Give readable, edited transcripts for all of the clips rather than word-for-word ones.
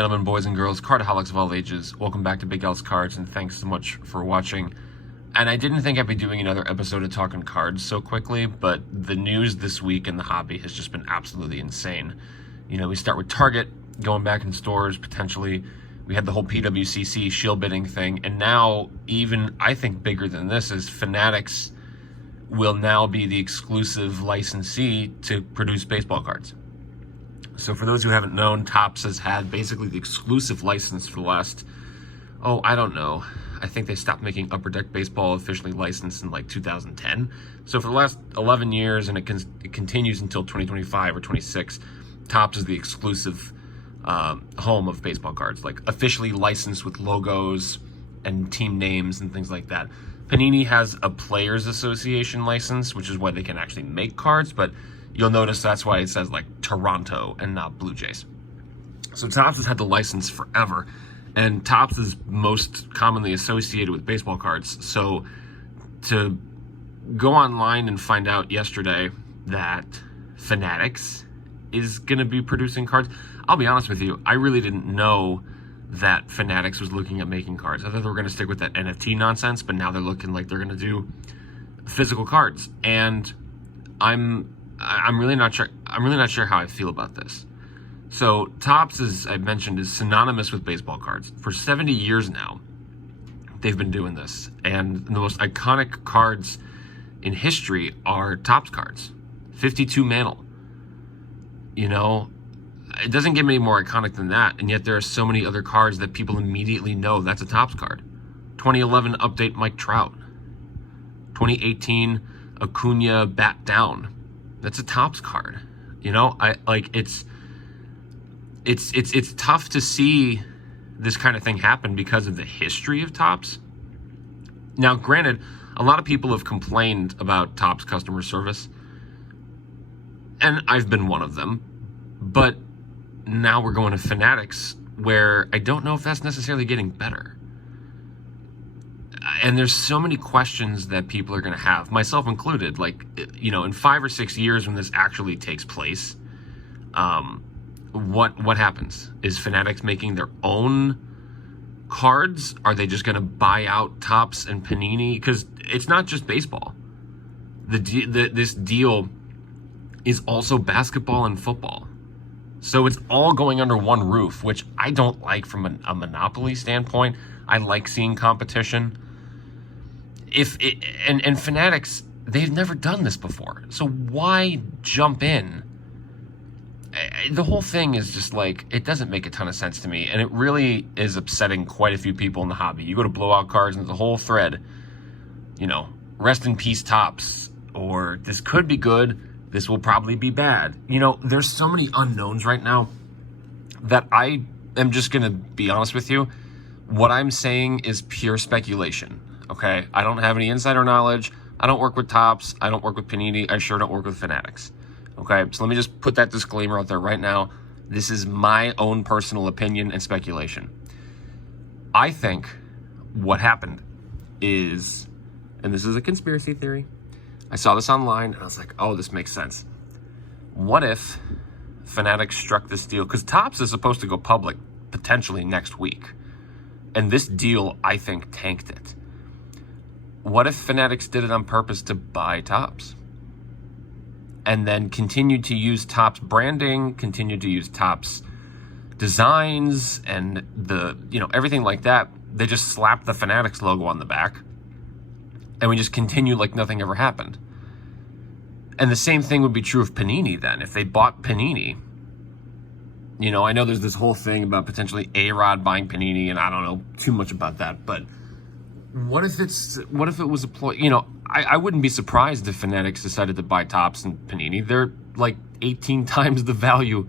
gentlemen, boys and girls, cardaholics of all ages, welcome back to Big L's Cards, and thanks so much for watching. And I didn't think I'd be doing another episode of Talkin Cards so quickly, but the news this week in the hobby has just been absolutely insane. You know, we start with Target going back in stores, potentially. We had the whole PWCC shield bidding thing, and now, even, I think bigger than this, is Fanatics will now be the exclusive licensee to produce baseball cards. So for those who haven't known, Topps has had basically the exclusive license for the last, I don't know. I think they stopped making Upper Deck Baseball officially licensed in like 2010. So for the last 11 years, and it continues until 2025 or 26, Topps is the exclusive home of baseball cards, like officially licensed with logos and team names and things like that. Panini has a Players Association license, which is why they can actually make cards, but you'll notice that's why it says like Toronto and not Blue Jays. So Topps has had the license forever, and Topps is most commonly associated with baseball cards. So to go online and find out yesterday that Fanatics is going to be producing cards, I'll be honest with you, I really didn't know that Fanatics was looking at making cards. I thought they were going to stick with that NFT nonsense, but now they're looking like they're going to do physical cards, and I'm really not sure. I'm really not sure how I feel about this. So Topps, as I mentioned, is synonymous with baseball cards. For 70 years now, they've been doing this, and the most iconic cards in history are Topps cards. 52 Mantle. You know, it doesn't get any more iconic than that, and yet there are so many other cards that people immediately know that's a Topps card. 2011 update Mike Trout. 2018 Acuna bat down. That's a Topps card. You know, it's tough to see this kind of thing happen because of the history of Topps. Now, granted, a lot of people have complained about Topps customer service, and I've been one of them, but now we're going to Fanatics, where I don't know if that's necessarily getting better. And there's so many questions that people are going to have, myself included. Like, you know, in 5 or 6 years when this actually takes place, what happens? Is Fanatics making their own cards? Are they just going to buy out Topps and Panini? Because it's not just baseball. This deal is also basketball and football. So it's all going under one roof, which I don't like from a monopoly standpoint. I like seeing competition. And Fanatics, they've never done this before. So why jump in? The whole thing is just like, it doesn't make a ton of sense to me. And it really is upsetting quite a few people in the hobby. You go to Blowout Cards and there's a whole thread, you know, rest in peace Topps, or this could be good, this will probably be bad. You know, there's so many unknowns right now that I am just going to be honest with you. What I'm saying is pure speculation, okay? I don't have any insider knowledge. I don't work with Topps. I don't work with Panini. I sure don't work with Fanatics, okay? So let me just put that disclaimer out there right now. This is my own personal opinion and speculation. I think what happened is, and this is a conspiracy theory, I saw this online, and I was like, oh, this makes sense. What if Fanatics struck this deal? Because Topps is supposed to go public potentially next week. And this deal, I think, tanked it. What if Fanatics did it on purpose to buy Topps? And then continued to use Topps branding, continued to use Topps designs, and everything like that. They just slapped the Fanatics logo on the back. And we just continue like nothing ever happened. And the same thing would be true of Panini then. If they bought Panini, you know, I know there's this whole thing about potentially A-Rod buying Panini, and I don't know too much about that, but what if it was a ploy? You know, I wouldn't be surprised if Fanatics decided to buy Topps and Panini. They're like 18 times the value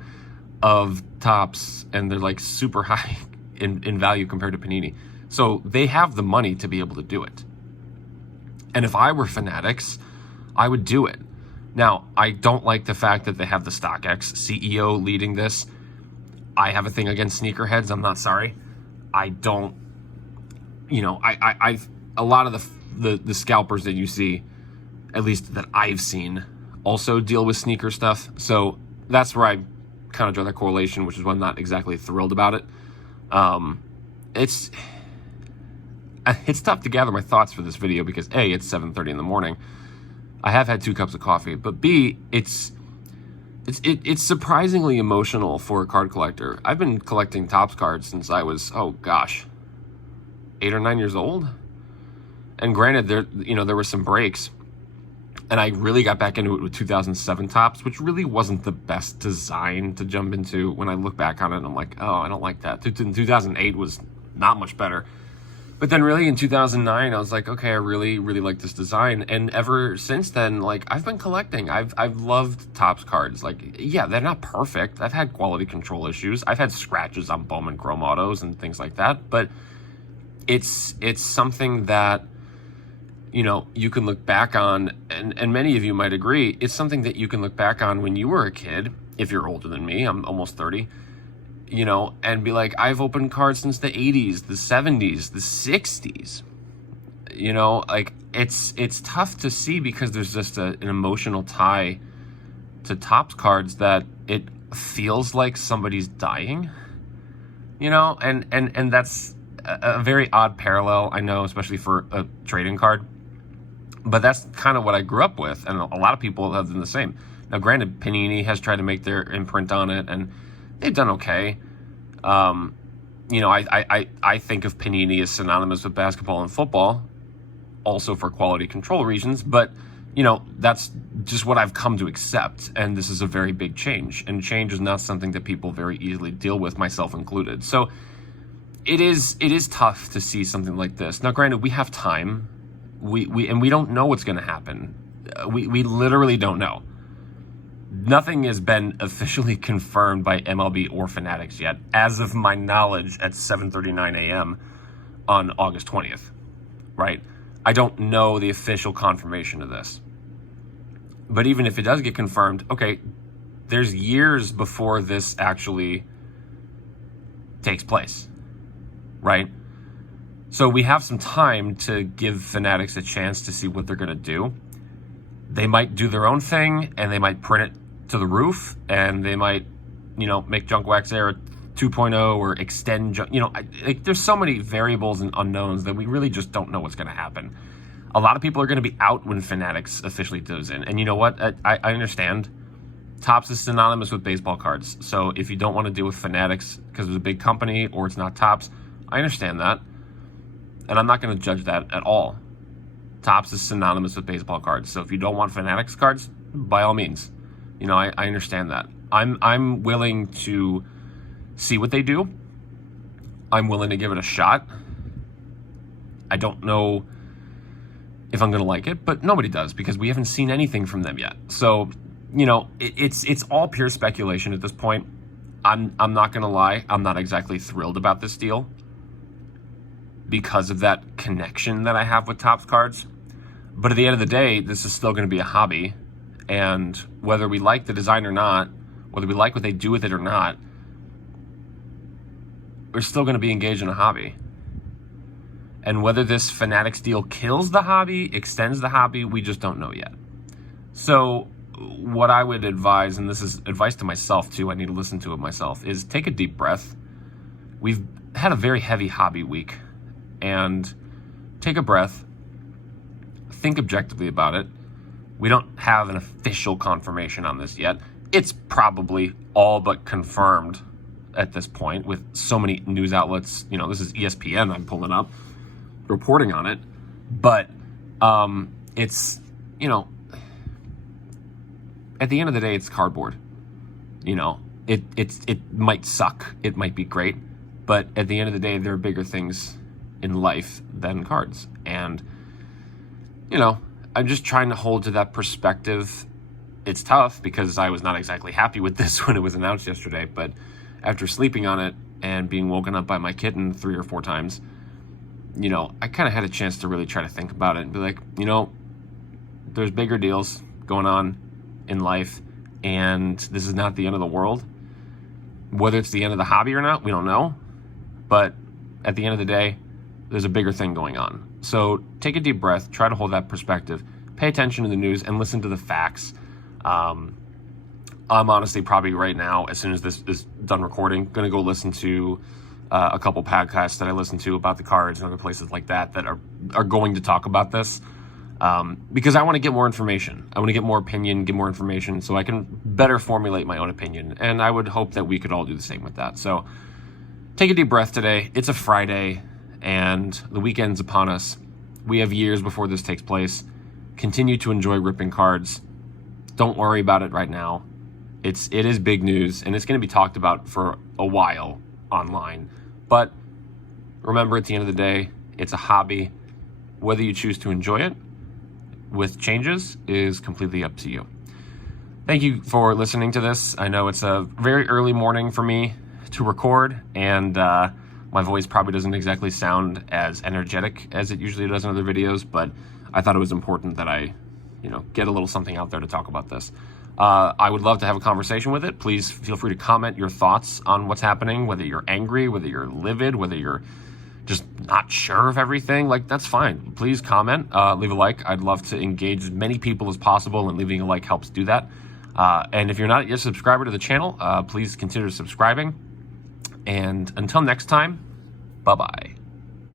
of Topps, and they're like super high in value compared to Panini. So they have the money to be able to do it. And if I were Fanatics, I would do it. Now, I don't like the fact that they have the StockX CEO leading this. I have a thing against sneakerheads. I'm not sorry. I don't, you know, I've a lot of the scalpers that you see, at least that I've seen, also deal with sneaker stuff. So that's where I kind of draw that correlation, which is why I'm not exactly thrilled about it. It's tough to gather my thoughts for this video because A, it's 7:30 in the morning. I have had 2 cups of coffee, but B, it's surprisingly emotional for a card collector. I've been collecting Topps cards since I was, 8 or 9 years old. And granted, there were some breaks, and I really got back into it with 2007 Topps, which really wasn't the best design to jump into. When I look back on it, I'm like, oh, I don't like that. 2008 was not much better. But then really in 2009, I was like, okay, I really, really like this design. And ever since then, like, I've been collecting. I've loved Topps cards. Like, yeah, they're not perfect. I've had quality control issues. I've had scratches on Bowman Chrome Autos and things like that. But it's something that, you can look back on, and many of you might agree, it's something that you can look back on when you were a kid, if you're older than me. I'm almost 30. And be like, I've opened cards since the 80s, the 70s, the 60s. Like, it's tough to see because there's just an emotional tie to Topps cards that it feels like somebody's dying, and that's a very odd parallel, I know, especially for a trading card. But that's kind of what I grew up with, and a lot of people have done the same. Now, granted, Panini has tried to make their imprint on it, and they've done okay. I think of Panini as synonymous with basketball and football, also for quality control reasons, but, that's just what I've come to accept, and this is a very big change, and change is not something that people very easily deal with, myself included. So it is tough to see something like this. Now, granted, we have time, we don't know what's going to happen. We literally don't know. Nothing has been officially confirmed by MLB or Fanatics yet, as of my knowledge, at 7:39 a.m. on August 20th, right? I don't know the official confirmation of this. But even if it does get confirmed, okay, there's years before this actually takes place, right? So we have some time to give Fanatics a chance to see what they're going to do. They might do their own thing, and they might print it to the roof, and they might, make Junk Wax Era 2.0 or extend, there's so many variables and unknowns that we really just don't know what's going to happen. A lot of people are going to be out when Fanatics officially goes in. And you know what? I understand. Topps is synonymous with baseball cards. So if you don't want to deal with Fanatics because it's a big company or it's not Topps, I understand that. And I'm not going to judge that at all. Topps is synonymous with baseball cards. So if you don't want Fanatics cards, by all means, I understand that. I'm willing to see what they do. I'm willing to give it a shot. I don't know if I'm going to like it, but nobody does because we haven't seen anything from them yet. So, it's all pure speculation at this point. I'm not going to lie. I'm not exactly thrilled about this deal because of that connection that I have with Topps cards. But at the end of the day, this is still going to be a hobby. And whether we like the design or not, whether we like what they do with it or not, we're still going to be engaged in a hobby. And whether this Fanatics deal kills the hobby, extends the hobby, we just don't know yet. So what I would advise, and this is advice to myself too, I need to listen to it myself, is take a deep breath. We've had a very heavy hobby week. And take a breath. Think objectively about it. We don't have an official confirmation on this yet. It's probably all but confirmed at this point with so many news outlets. This is ESPN I'm pulling up, reporting on it. But it's, at the end of the day, it's cardboard. It might suck. It might be great. But at the end of the day, there are bigger things in life than cards. And, I'm just trying to hold to that perspective. It's tough because I was not exactly happy with this when it was announced yesterday. But after sleeping on it and being woken up by my kitten 3 or 4 times, I kind of had a chance to really try to think about it and be like, there's bigger deals going on in life, and this is not the end of the world. Whether it's the end of the hobby or not, we don't know. But at the end of the day, there's a bigger thing going on. So take a deep breath, try to hold that perspective, pay attention to the news, and listen to the facts. I'm honestly probably right now, as soon as this is done recording, going to go listen to a couple podcasts that I listen to about the cards and other places like that that are going to talk about this. Because I want to get more information. I want to get more opinion, get more information so I can better formulate my own opinion. And I would hope that we could all do the same with that. So take a deep breath today. It's a Friday and the weekend's upon us. We have years before this takes place. Continue to enjoy ripping cards. Don't worry about it right now. It is big news and it's going to be talked about for a while online. But remember, at the end of the day, it's a hobby. Whether you choose to enjoy it with changes is completely up to you. Thank you for listening to this. I know it's a very early morning for me to record, and my voice probably doesn't exactly sound as energetic as it usually does in other videos, but I thought it was important that I, get a little something out there to talk about this. I would love to have a conversation with it. Please feel free to comment your thoughts on what's happening, whether you're angry, whether you're livid, whether you're just not sure of everything. Like, that's fine. Please comment, leave a like. I'd love to engage as many people as possible, and leaving a like helps do that. And if you're not yet a subscriber to the channel, please consider subscribing. And until next time, bye-bye.